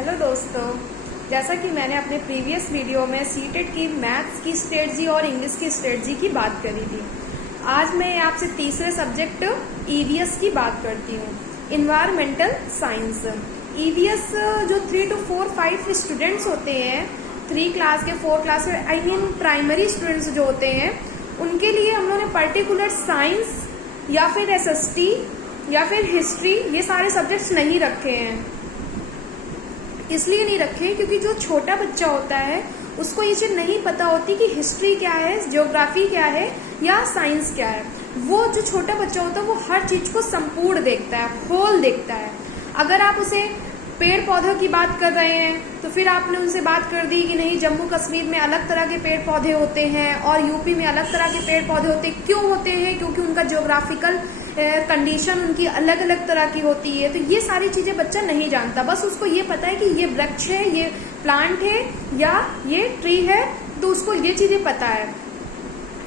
Hello दोस्तों, जैसा कि मैंने अपने प्रीवियस वीडियो में सीटेट की मैथ्स की स्ट्रेटजी और इंग्लिश की स्ट्रेटजी की बात करी थी। आज मैं आपसे तीसरे सब्जेक्ट ईवीएस की बात करती हूँ, इन्वायरमेंटल साइंस। ईवीएस जो 3 to 4, 5 स्टूडेंट्स होते हैं, 3 क्लास के 4 क्लास के आई मीन प्राइमरी स्टूडेंट्स जो होते हैं, उनके लिए हम लोगों ने पर्टिकुलर साइंस या फिर एसएसटी या फिर हिस्ट्री ये सारे सब्जेक्ट्स नहीं रखे हैं। इसलिए नहीं रखे क्योंकि जो छोटा बच्चा होता है उसको ये चीज नहीं पता होती कि हिस्ट्री क्या है, ज्योग्राफी क्या है या साइंस क्या है। वो जो छोटा बच्चा होता है वो हर चीज को संपूर्ण देखता है, होल देखता है। अगर आप उसे पेड़ पौधों की बात कर रहे हैं तो फिर आपने उनसे बात कर दी कि नहीं, जम्मू कश्मीर में अलग तरह के पेड़ पौधे होते हैं और यूपी में अलग तरह के पेड़ पौधे होते हैं। क्यों होते हैं? क्योंकि उनका ज्योग्राफिकल कंडीशन उनकी अलग अलग तरह की होती है। तो ये सारी चीजें बच्चा नहीं जानता, बस उसको ये पता है कि ये वृक्ष है, ये प्लांट है या ये ट्री है, तो उसको ये चीजें पता है।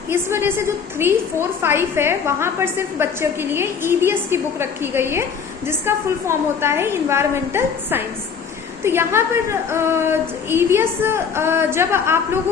इस वजह से जो 3, 4, 5 है वहां पर सिर्फ बच्चों के लिए ईवीएस की बुक रखी गई है, जिसका फुल फॉर्म होता है इन्वायरमेंटल साइंस। तो यहाँ पर ईवीएस जब आप लोग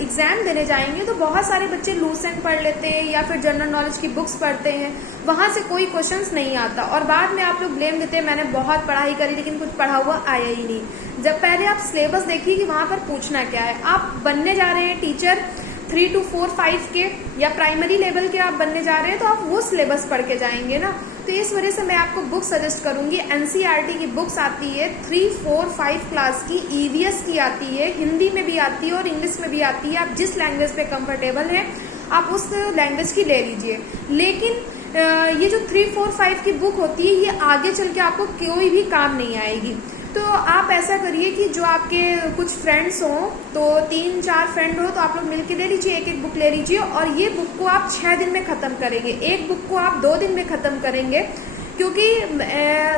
एग्जाम देने जाएंगे तो बहुत सारे बच्चे लूसेंट पढ़ लेते हैं या फिर जनरल नॉलेज की बुक्स पढ़ते हैं, वहां से कोई क्वेश्चंस नहीं आता और बाद में आप लोग ब्लेम देते हैं मैंने बहुत पढ़ाई करी लेकिन कुछ पढ़ा हुआ आया ही नहीं। जब पहले आप सिलेबस देखिए कि वहां पर पूछना क्या है। आप बनने जा रहे हैं टीचर 3 to 4, 5 के या प्राइमरी लेवल के आप बनने जा रहे हैं तो आप वो सिलेबस पढ़ के जाएंगे ना। तो इस वजह से मैं आपको बुक सजेस्ट करूंगी। एनसीईआरटी की बुक्स आती है 3, 4, 5 क्लास की, ईवीएस की आती है, हिंदी में भी आती है और इंग्लिश में भी आती है। आप जिस लैंग्वेज पे कंफर्टेबल हैं आप उस लैंग्वेज की ले लीजिए। लेकिन ये जो 3, 4, 5 की बुक होती है ये आगे चल के आपको कोई भी काम नहीं आएगी। तो आप ऐसा करिए कि जो आपके कुछ फ्रेंड्स हो, तो 3, 4 फ्रेंड हो तो आप लोग मिलके ले लीजिए, एक बुक ले लीजिए और ये बुक को आप 6 दिन में खत्म करेंगे। एक बुक को आप 2 दिन में खत्म करेंगे, क्योंकि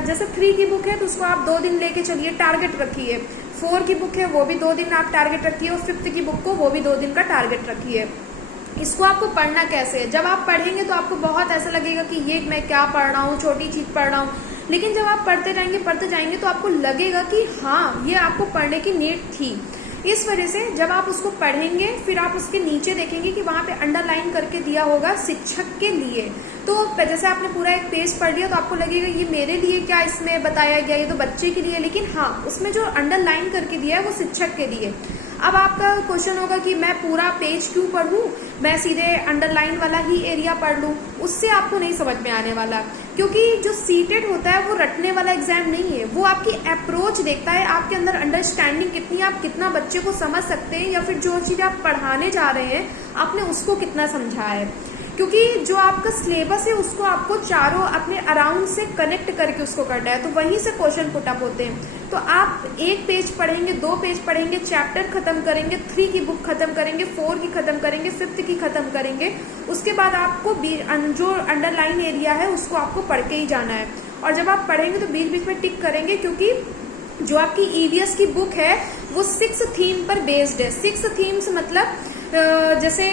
जैसे 3 की बुक है तो उसको आप 2 दिन लेके चलिए, टारगेट रखिए। 4 की बुक है वो भी 2 दिन आप टारगेट रखिए और 5th की बुक को वो भी 2 दिन का टारगेट रखिए। इसको आपको पढ़ना कैसे है? जब आप पढ़ेंगे तो आपको बहुत ऐसा लगेगा कि ये मैं क्या पढ़ रहा हूँ, छोटी चीज पढ़ रहा हूँ। लेकिन जब आप पढ़ते जाएंगे तो आपको लगेगा कि हाँ ये आपको पढ़ने की नीड थी। इस वजह से जब आप उसको पढ़ेंगे फिर आप उसके नीचे देखेंगे कि वहां पे अंडरलाइन करके दिया होगा शिक्षक के लिए। तो जैसे आपने पूरा एक पेज पढ़ लिया तो आपको लगेगा ये मेरे लिए क्या इसमें बताया गया, ये तो बच्चे के लिए। लेकिन हाँ, उसमें जो अंडरलाइन करके दिया है वो शिक्षक के लिए। अब आपका क्वेश्चन होगा कि मैं पूरा पेज क्यों पढ़ूं, मैं सीधे अंडरलाइन वाला ही एरिया पढ़ लूं। उससे आपको नहीं समझ में आने वाला, क्योंकि जो सीटेड होता है वो रटने वाला एग्जाम नहीं है। वो आपकी अप्रोच देखता है, आपके अंदर अंडरस्टैंडिंग कितनी, आप कितना बच्चे को समझ सकते हैं या फिर जो चीज आप पढ़ाने जा रहे हैं आपने उसको कितना समझा है। क्योंकि जो आपका सिलेबस है उसको आपको चारों अपने अराउंड से कनेक्ट करके उसको करना है, तो वहीं से क्वेश्चन पुट अप होते हैं। तो आप 1 पेज पढ़ेंगे, 2 पेज पढ़ेंगे, चैप्टर खत्म करेंगे, 3 की बुक खत्म करेंगे, 4 की खत्म करेंगे, 5th की खत्म करेंगे। उसके बाद आपको जो अंडरलाइन एरिया है उसको आपको पढ़ के ही जाना है। और जब आप पढ़ेंगे तो बीच बीच में टिक करेंगे, क्योंकि जो आपकी ईवीएस की बुक है वो 6 थीम पर बेस्ड है। 6 थीम्स मतलब जैसे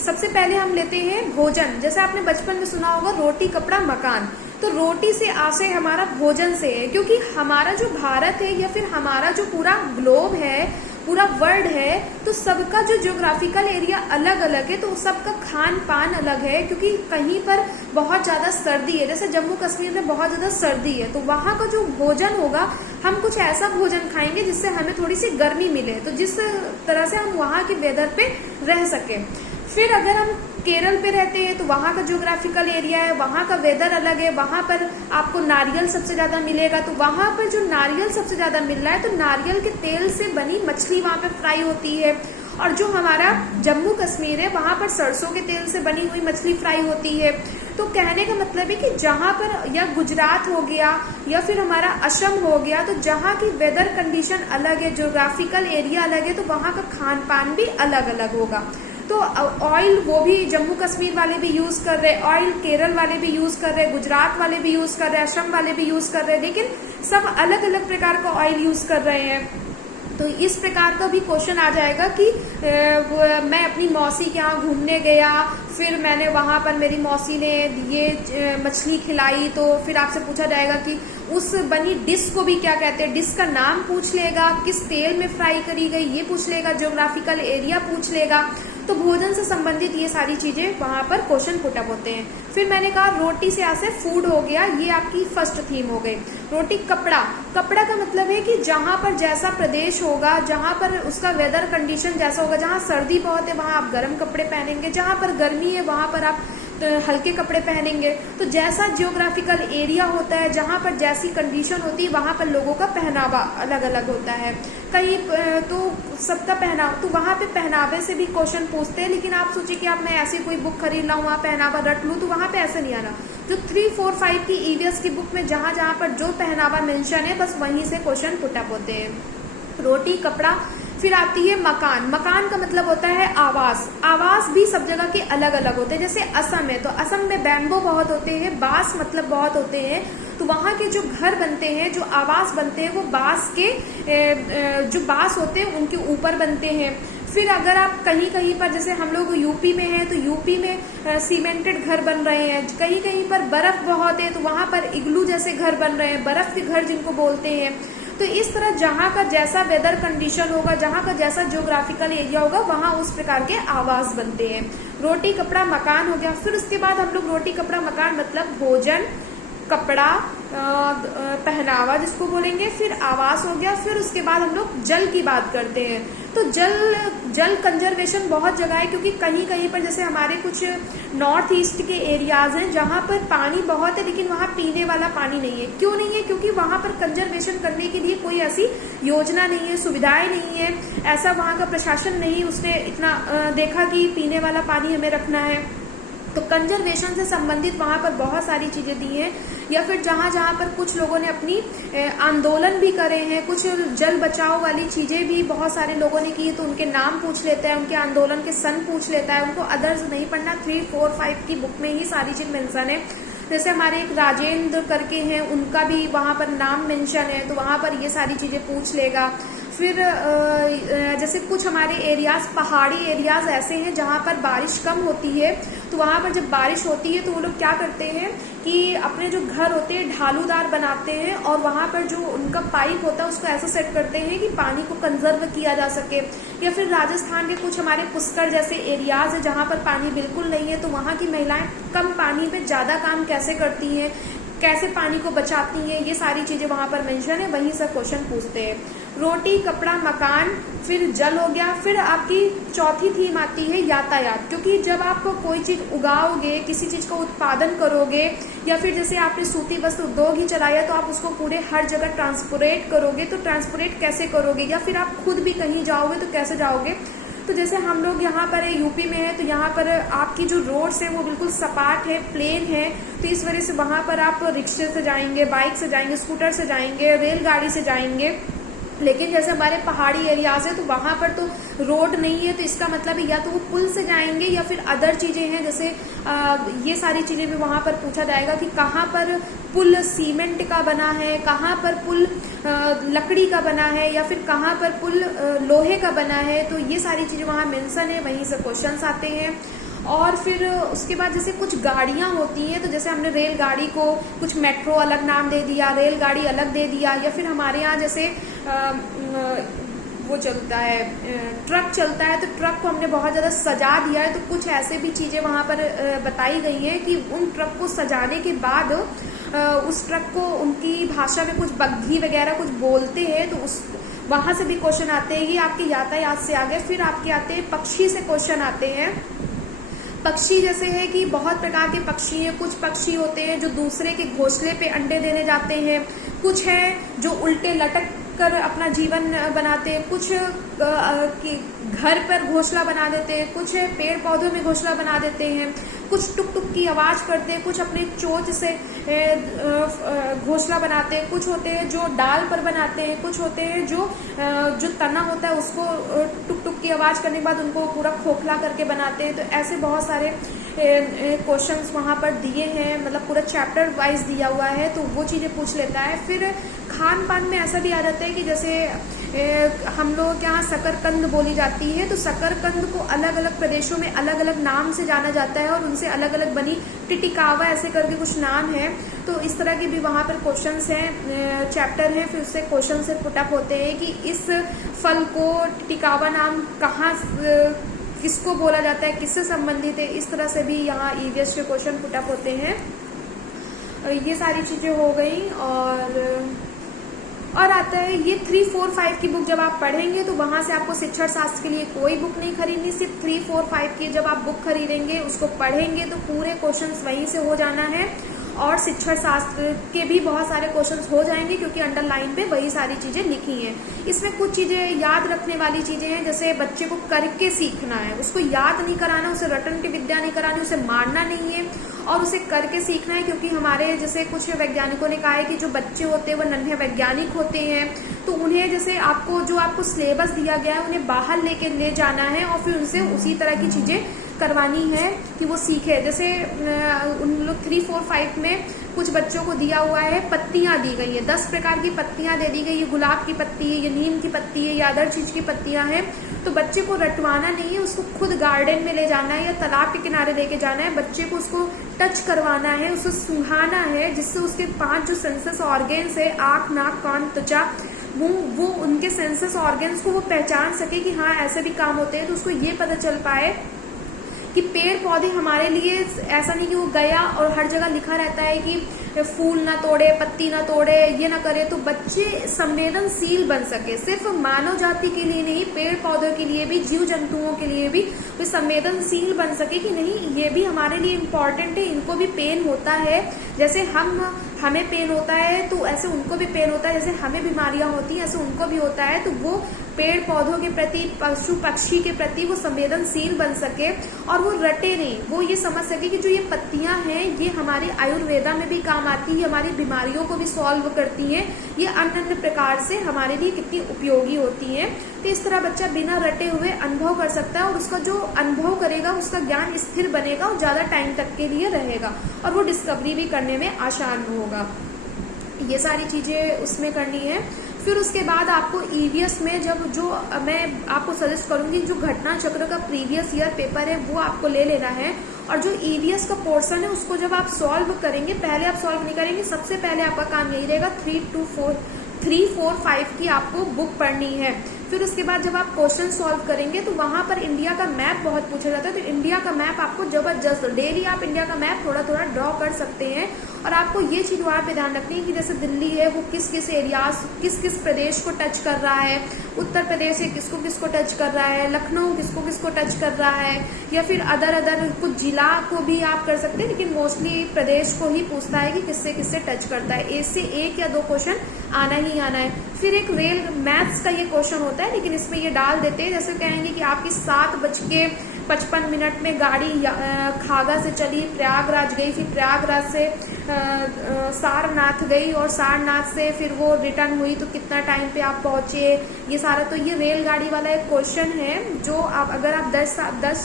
सबसे पहले हम लेते हैं भोजन। जैसे आपने बचपन में सुना होगा रोटी कपड़ा मकान, तो रोटी से आशय हमारा भोजन से है, क्योंकि हमारा जो भारत है या फिर हमारा जो पूरा ग्लोब है, पूरा वर्ल्ड है, तो सबका जो ज्योग्राफिकल एरिया अलग अलग है, तो सबका खान पान अलग है। क्योंकि कहीं पर बहुत ज्यादा सर्दी है, जैसे जम्मू कश्मीर में बहुत ज्यादा सर्दी है, तो वहां का जो भोजन होगा हम कुछ ऐसा भोजन खाएंगे जिससे हमें थोड़ी सी गर्मी मिले, तो जिस तरह से हम वहां के वेदर पे रह सके। फिर अगर हम केरल पे रहते हैं तो वहां का ज्योग्राफिकल एरिया है, वहां का वेदर अलग है, वहां पर आपको नारियल सबसे ज्यादा मिलेगा। तो वहां पर जो नारियल सबसे ज्यादा मिल रहा है तो नारियल के तेल से बनी मछली वहां पे फ्राई होती है। और जो हमारा जम्मू कश्मीर है वहां पर सरसों के तेल से बनी हुई मछली फ्राई होती है। तो कहने का मतलब है कि जहां पर या गुजरात हो गया या फिर हमारा असम हो गया, तो जहां की वेदर कंडीशन अलग है, ज्योग्राफिकल एरिया अलग है, तो वहां का खान पान भी अलग अलग होगा। तो ऑयल वो भी जम्मू कश्मीर वाले भी यूज कर रहे हैं, ऑयल केरल वाले भी यूज कर रहे हैं, गुजरात वाले भी यूज कर रहे हैं, असम वाले भी यूज कर रहे हैं, लेकिन सब अलग अलग प्रकार का ऑयल यूज कर रहे हैं। तो इस प्रकार का भी क्वेश्चन आ जाएगा कि मैं अपनी मौसी के यहाँ घूमने गया, फिर मैंने वहाँ पर मेरी मौसी ने ये मछली खिलाई, तो फिर आपसे पूछा जाएगा कि उस बनी डिश को भी क्या कहते हैं, डिश का नाम पूछ लेगा, किस तेल में फ्राई करी गई ये पूछ लेगा, ज्योग्राफिकल एरिया पूछ लेगा। तो भोजन से संबंधित ये सारी चीजें वहां पर क्वेश्चन पुटअप होते हैं। फिर मैंने कहा रोटी से ऐसे फूड हो गया, ये आपकी फर्स्ट थीम हो गई। रोटी कपड़ा, कपड़ा का मतलब है कि जहां पर जैसा प्रदेश होगा, जहां पर उसका वेदर कंडीशन जैसा होगा, जहां सर्दी बहुत है वहां आप गर्म कपड़े पहनेंगे, जहां पर गर्मी है वहां पर आप हल्के कपड़े पहनेंगे। तो जैसा जियोग्राफिकल एरिया होता है, जहां पर जैसी कंडीशन होती है वहां पर लोगों का पहनावा अलग अलग होता है। कहीं तो सबका पहनावा, तो वहां पे पहनावे से भी क्वेश्चन पूछते हैं। लेकिन आप सोचिए कि आप मैं ऐसी कोई बुक खरीद लाऊं, वहां पहनावा रट लूं, तो वहां पे ऐसा नहीं आना। जो 3, 4, 5 की ईवीएस की बुक में जहां जहां पर जो पहनावा मेंशन है बस वहीं से क्वेश्चन पुटअप होते हैं। रोटी कपड़ा। फिर आती है मकान। मकान का मतलब होता है आवास। आवास भी सब जगह के अलग अलग होते हैं। जैसे असम है तो असम में बैम्बो बहुत होते हैं, बांस मतलब बहुत होते हैं। तो वहां के जो घर बनते हैं, जो आवास बनते हैं, वो बांस के जो बांस होते हैं उनके ऊपर बनते हैं। फिर अगर आप कहीं कहीं पर, जैसे हम लोग यूपी में हैं तो यूपी में सीमेंटेड घर बन रहे हैं, कहीं कहीं पर बर्फ बहुत है तो वहां पर इग्लू जैसे घर बन रहे हैं, बर्फ के घर जिनको बोलते हैं। तो इस तरह जहां का जैसा वेदर कंडीशन होगा, जहां का जैसा ज्योग्राफिकल एरिया होगा, वहां उस प्रकार के आवास बनते हैं। रोटी कपड़ा मकान हो गया। फिर उसके बाद हम लोग रोटी कपड़ा मकान मतलब भोजन, कपड़ा, पहनावा जिसको बोलेंगे, फिर आवास हो गया। फिर उसके बाद हम लोग जल की बात करते हैं। तो जल कंजर्वेशन बहुत जगह है, क्योंकि कहीं कहीं पर जैसे हमारे कुछ नॉर्थ ईस्ट के एरियाज हैं जहां पर पानी बहुत है लेकिन वहां पीने वाला पानी नहीं है। क्यों नहीं है? क्योंकि वहां पर कंजर्वेशन करने के लिए कोई ऐसी योजना नहीं है, सुविधाएं नहीं है, ऐसा वहां का प्रशासन नहीं उसने इतना देखा कि पीने वाला पानी हमें रखना है। तो कंजर्वेशन से संबंधित वहां पर बहुत सारी चीजें दी हैं। या फिर जहां जहां पर कुछ लोगों ने अपनी आंदोलन भी करे हैं, कुछ जल बचाव वाली चीजें भी बहुत सारे लोगों ने की, तो उनके नाम पूछ लेता है, उनके आंदोलन के सन पूछ लेता है। उनको अदर्स नहीं पढ़ना, 3, 4, 5 की बुक में ही सारी चीज मेंशन है। जैसे हमारे एक राजेंद्र करके हैं, उनका भी वहां पर नाम मेंशन है, तो वहां पर ये सारी चीजें पूछ लेगा। फिर जैसे कुछ हमारे एरियाज, पहाड़ी एरियाज ऐसे हैं जहां पर बारिश कम होती है, तो वहां पर जब बारिश होती है तो वो लोग क्या करते हैं कि अपने जो घर होते हैं ढालूदार बनाते हैं, और वहां पर जो उनका पाइप होता है उसको ऐसा सेट करते हैं कि पानी को कंजर्व किया जा सके। या फिर राजस्थान के कुछ हमारे पुष्कर जैसे एरियाज है जहां पर पानी बिल्कुल नहीं है, तो वहां की महिलाएं कम पानी में ज्यादा काम कैसे करती हैं, कैसे पानी को बचाती हैं, ये सारी चीजें वहां पर मेंशन है, वहीं से क्वेश्चन पूछते हैं। रोटी कपड़ा मकान, फिर जल हो गया। फिर आपकी चौथी थीम आती है यातायात, क्योंकि जब आप कोई चीज उगाओगे, किसी चीज का उत्पादन करोगे, या फिर जैसे आपने सूती वस्त्र उद्योग ही चलाया तो आप उसको पूरे हर जगह ट्रांसपोर्ट करोगे, तो ट्रांसपोर्ट कैसे करोगे, या फिर आप खुद भी कहीं जाओगे तो कैसे जाओगे। तो जैसे हम लोग यहाँ पर यूपी में है तो यहाँ पर आपकी जो रोड्स है वो बिल्कुल सपाट है, प्लेन है, तो इस वजह से वहां पर आप रिक्शे से जाएंगे, बाइक से जाएंगे, स्कूटर से जाएंगे, रेलगाड़ी से जाएंगे। लेकिन जैसे हमारे पहाड़ी एरियाज है तो वहां पर तो रोड नहीं है, तो इसका मतलब है या तो वो पुल से जाएंगे या फिर अदर चीजें हैं, जैसे ये सारी चीजें भी वहां पर पूछा जाएगा कि कहाँ पर पुल सीमेंट का बना है, कहाँ पर पुल लकड़ी का बना है, या फिर कहाँ पर पुल लोहे का बना है। तो ये सारी चीजें वहां मेंशन है, वहीं से क्वेश्चंस आते हैं। और फिर उसके बाद जैसे कुछ गाड़ियां होती हैं, तो जैसे हमने रेलगाड़ी को कुछ मेट्रो अलग नाम दे दिया, रेलगाड़ी अलग दे दिया, या फिर हमारे यहाँ जैसे वो चलता है, ट्रक चलता है, तो ट्रक को हमने बहुत ज्यादा सजा दिया है। तो कुछ ऐसे भी चीजें वहां पर बताई गई हैं कि उन ट्रक को सजाने के बाद उस ट्रक को उनकी भाषा में कुछ बग्घी वगैरह कुछ बोलते हैं, तो उस वहां से भी क्वेश्चन आते हैं। ये आपके यातायात से आ गए। फिर आपके आते हैं पक्षी से क्वेश्चन आते हैं। पक्षी जैसे है कि बहुत प्रकार के पक्षी हैं। कुछ पक्षी होते हैं जो दूसरे के घोंसले पे अंडे देने जाते हैं, कुछ हैं जो उल्टे लटक कर अपना जीवन बनाते हैं, कुछ घर पर घोंसला बना देते हैं, कुछ पेड़ पौधों में घोंसला बना देते हैं, कुछ टुक टुक की आवाज करते हैं, कुछ अपने चोंच से घोंसला बनाते हैं, कुछ होते हैं जो डाल पर बनाते हैं, कुछ होते हैं जो तना होता है उसको टुक टुक की आवाज करने के बाद उनको पूरा खोखला करके बनाते हैं। तो ऐसे बहुत सारे क्वेश्चंस वहां पर दिए हैं, मतलब पूरा चैप्टर वाइज दिया हुआ है, तो वो चीजें पूछ लेता है। फिर खान पान में ऐसा भी आ जाता है कि जैसे हम लोग के यहाँ शकरकंद बोली जाती है, तो शकरकंद को अलग अलग प्रदेशों में अलग अलग नाम से जाना जाता है और उनसे अलग अलग बनी टिटिकावा ऐसे करके कुछ नाम है। तो इस तरह के भी वहाँ पर क्वेश्चंस हैं, चैप्टर हैं, फिर उससे क्वेश्चन से पुटअप होते हैं कि इस फल को टिटिकावा नाम कहाँ किसको बोला जाता है, किससे संबंधित है। इस तरह से भी यहाँ ईवीएस के क्वेश्चन पुटअप होते हैं। ये सारी चीजें हो गई। और आता है ये 3, 4, 5 की बुक जब आप पढ़ेंगे तो वहां से आपको शिक्षण शास्त्र के लिए कोई बुक नहीं खरीदनी, सिर्फ 3, 4, 5 की जब आप बुक खरीदेंगे उसको पढ़ेंगे तो पूरे क्वेश्चंस वहीं से हो जाना है। और शिक्षण शास्त्र के भी बहुत सारे क्वेश्चंस हो जाएंगे क्योंकि अंडरलाइन पे वही सारी चीजें लिखी हैं। इसमें कुछ चीजें याद रखने वाली चीजें हैं, जैसे बच्चे को करके सीखना है, उसको याद नहीं कराना, उसे रटन की विद्या नहीं करानी, उसे मारना नहीं है और उसे करके सीखना है। क्योंकि हमारे जैसे कुछ वैज्ञानिकों ने कहा है कि जो बच्चे होते हैं वो नन्हे वैज्ञानिक होते हैं, तो उन्हें जैसे आपको सिलेबस दिया गया है उन्हें बाहर लेके ले जाना है और फिर उनसे उसी तरह की चीजें करवानी है कि वो सीखे। जैसे उन लोग 3, 4, 5 में कुछ बच्चों को दिया हुआ है, पत्तियां दी गई है, 10 प्रकार की पत्तियां दे दी गई, ये गुलाब की पत्ती है, ये नीम की पत्ती है, या अदर चीज की पत्तियां हैं। तो बच्चे को रटवाना नहीं है, उसको खुद गार्डन में ले जाना है या तालाब के किनारे लेके जाना है, बच्चे को उसको टच करवाना है, उसको सुंघाना है, जिससे उसके 5 जो सेंसस ऑर्गेन्स है, आंख, नाक, कान, त्वचा, वो उनके सेंसस ऑर्गेन्स को वो पहचान सके कि हाँ ऐसे भी काम होते हैं। तो उसको ये पता चल पाए कि पेड़ पौधे हमारे लिए ऐसा नहीं कि वो गया और हर जगह लिखा रहता है कि फूल ना तोड़े, पत्ती ना तोड़े, ये ना करे। तो बच्चे संवेदनशील बन सके, सिर्फ मानव जाति के लिए नहीं, पेड़ पौधों के लिए भी, जीव जंतुओं के लिए भी वे संवेदनशील बन सके कि नहीं ये भी हमारे लिए इम्पोर्टेंट है, इनको भी पेन होता है, जैसे हमें पेन होता है तो ऐसे उनको भी पेन होता है, जैसे हमें बीमारियां होती हैं ऐसे उनको भी होता है। तो वो पेड़ पौधों के प्रति, पशु पक्षी के प्रति वो संवेदनशील बन सके और वो रटे नहीं, वो ये समझ सके कि जो ये पत्तियां हैं ये हमारे आयुर्वेदा में भी काम आती है, हमारी बीमारियों को भी सॉल्व करती हैं, ये अन्य अन्य प्रकार से हमारे लिए कितनी उपयोगी होती हैं। तो इस तरह बच्चा बिना रटे हुए अनुभव कर सकता है और उसका जो अनुभव करेगा उसका ज्ञान स्थिर बनेगा और ज्यादा टाइम तक के लिए रहेगा और वो डिस्कवरी भी करने में आसान होगा। ये सारी चीजें उसमें करनी है। फिर उसके बाद आपको ईवीएस में जो मैं आपको सजेस्ट करूंगी, जो घटना चक्र का प्रीवियस ईयर पेपर है वो आपको ले लेना है। और जो ईवीएस का पोर्शन है उसको जब आप सॉल्व करेंगे, पहले आप सॉल्व नहीं करेंगे, सबसे पहले आपका काम यही रहेगा 3, 4, 5 की आपको बुक पढ़नी है। फिर उसके बाद जब आप क्वेश्चन सॉल्व करेंगे तो वहां पर इंडिया का मैप बहुत पूछा जाता है, तो इंडिया का मैप आपको जबरदस्त, डेली आप इंडिया का मैप थोड़ा थोड़ा ड्रॉ कर सकते हैं। और आपको ये चीज वहां पे ध्यान रखनी है कि जैसे दिल्ली है वो किस किस एरियाज, किस किस प्रदेश को टच कर रहा है, उत्तर प्रदेश है किसको किसको टच कर रहा है, लखनऊ किसको किसको टच कर रहा है, या फिर अदर कुछ जिला को भी आप कर सकते हैं, लेकिन मोस्टली प्रदेश को ही पूछता है कि किससे किससे टच करता है। इससे 1 या 2 क्वेश्चन आना ही आना है। फिर एक रेल मैथ्स का ये क्वेश्चन होता है, लेकिन इसमें ये डाल देते हैं, जैसे कहेंगे कि आपकी 7:55 में गाड़ी खागा से चली, प्रयागराज गई, फिर प्रयागराज से सारनाथ गई और सारनाथ से फिर वो रिटर्न हुई, तो कितना टाइम पे आप पहुंचे, ये सारा। तो ये रेलगाड़ी वाला एक क्वेश्चन है जो आप अगर आप 10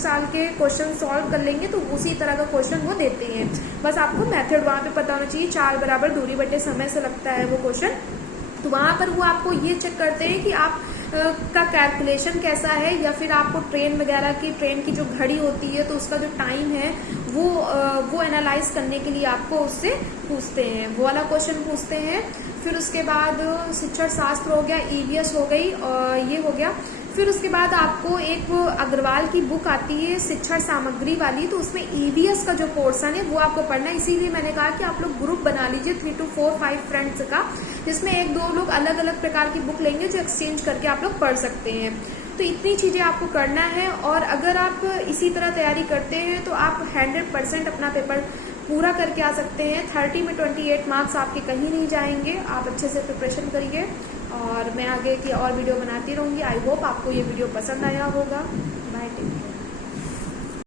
साल के क्वेश्चन सॉल्व कर लेंगे तो उसी तरह का क्वेश्चन वो देते हैं। बस आपको मेथड वहां पे पता होना चाहिए। 4 बराबर दूरी बटे समय से लगता है वो क्वेश्चन। तो वहां पर वो आपको ये चेक करते हैं कि आप का कैलकुलेशन कैसा है, या फिर आपको ट्रेन वगैरह की, ट्रेन की जो घड़ी होती है तो उसका जो टाइम है वो एनालाइज करने के लिए आपको उससे पूछते हैं, वो वाला क्वेश्चन पूछते हैं। फिर उसके बाद शिक्षण शास्त्र हो गया, ईवीएस हो गई और ये हो गया। फिर उसके बाद आपको एक अग्रवाल की बुक आती है शिक्षण सामग्री वाली, तो उसमें ईवीएस का जो पोर्शन है वो आपको पढ़ना है। इसीलिए मैंने कहा कि आप लोग ग्रुप बना लीजिए 3 to 4, 5 फ्रेंड्स का, जिसमें 1-2 लोग अलग अलग प्रकार की बुक लेंगे जो एक्सचेंज करके आप लोग पढ़ सकते हैं। तो इतनी चीजें आपको करना है और अगर आप इसी तरह तैयारी करते हैं तो आप 100% अपना पेपर पूरा करके आ सकते हैं। 30 में 28 मार्क्स आपके कहीं नहीं जाएंगे। आप अच्छे से प्रिपरेशन करिए और मैं आगे की और वीडियो बनाती रहूंगी। आई होप आपको ये वीडियो पसंद आया होगा। Bye, take care.